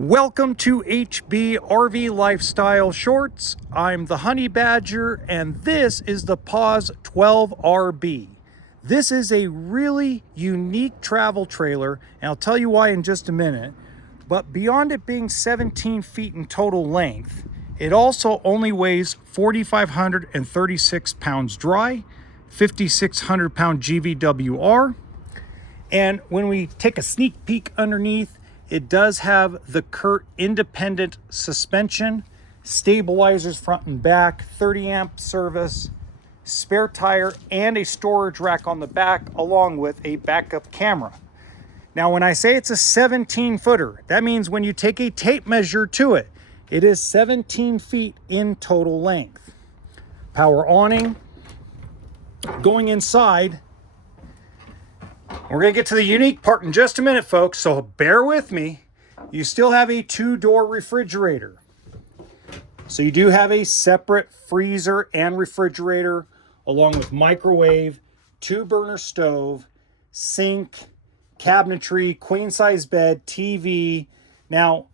Welcome to HB RV Lifestyle Shorts. I'm the Honey Badger, and this is the Pause 12RB. This is a really unique travel trailer, and I'll tell you why in just a minute. But beyond it being 17 feet in total length, it also only weighs 4,536 pounds dry, 5,600 pound GVWR. And when we take a sneak peek underneath, it does have the CURT independent suspension, stabilizers front and back, 30 amp service, spare tire, and a storage rack on the back, along with a backup camera. Now, when I say it's a 17 footer, that means when you take a tape measure to it, it is 17 feet in total length. Power awning. Going inside, we're going to get to the unique part in just a minute, folks, so bear with me. You still have a two-door refrigerator. So you do have a separate freezer and refrigerator, along with microwave, two-burner stove, sink, cabinetry, queen-size bed, TV. Now,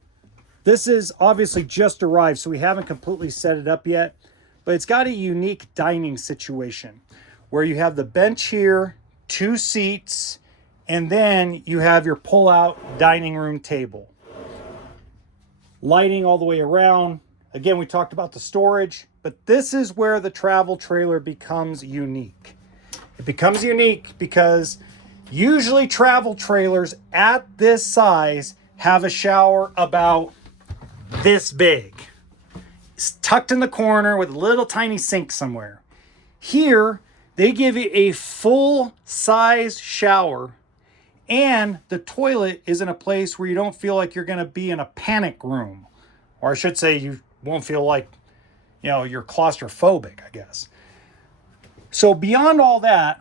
this is obviously just arrived, so we haven't completely set it up yet, but it's got a unique dining situation where you have the bench here, two seats, and then you have your pull-out dining room table. Lighting all the way around. Again, we talked about the storage, but this is where the travel trailer becomes unique. It becomes unique because usually travel trailers at this size have a shower about this big. It's tucked in the corner with a little tiny sink somewhere. Here, they give you a full-size shower, and the toilet is in a place where you don't feel like you're going to be in a panic room. Or I should say you won't feel like, you're claustrophobic, I guess. So beyond all that,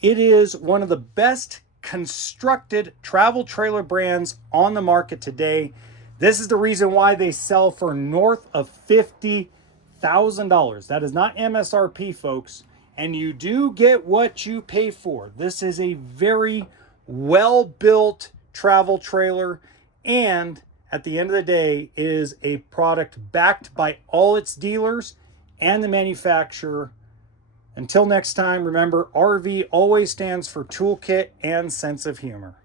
it is one of the best constructed travel trailer brands on the market today. This is the reason why they sell for north of $50,000. That is not MSRP, folks. And you do get what you pay for. This is a very well-built travel trailer, and at the end of the day, it is a product backed by all its dealers and the manufacturer. Until next time, remember, RV always stands for toolkit and sense of humor.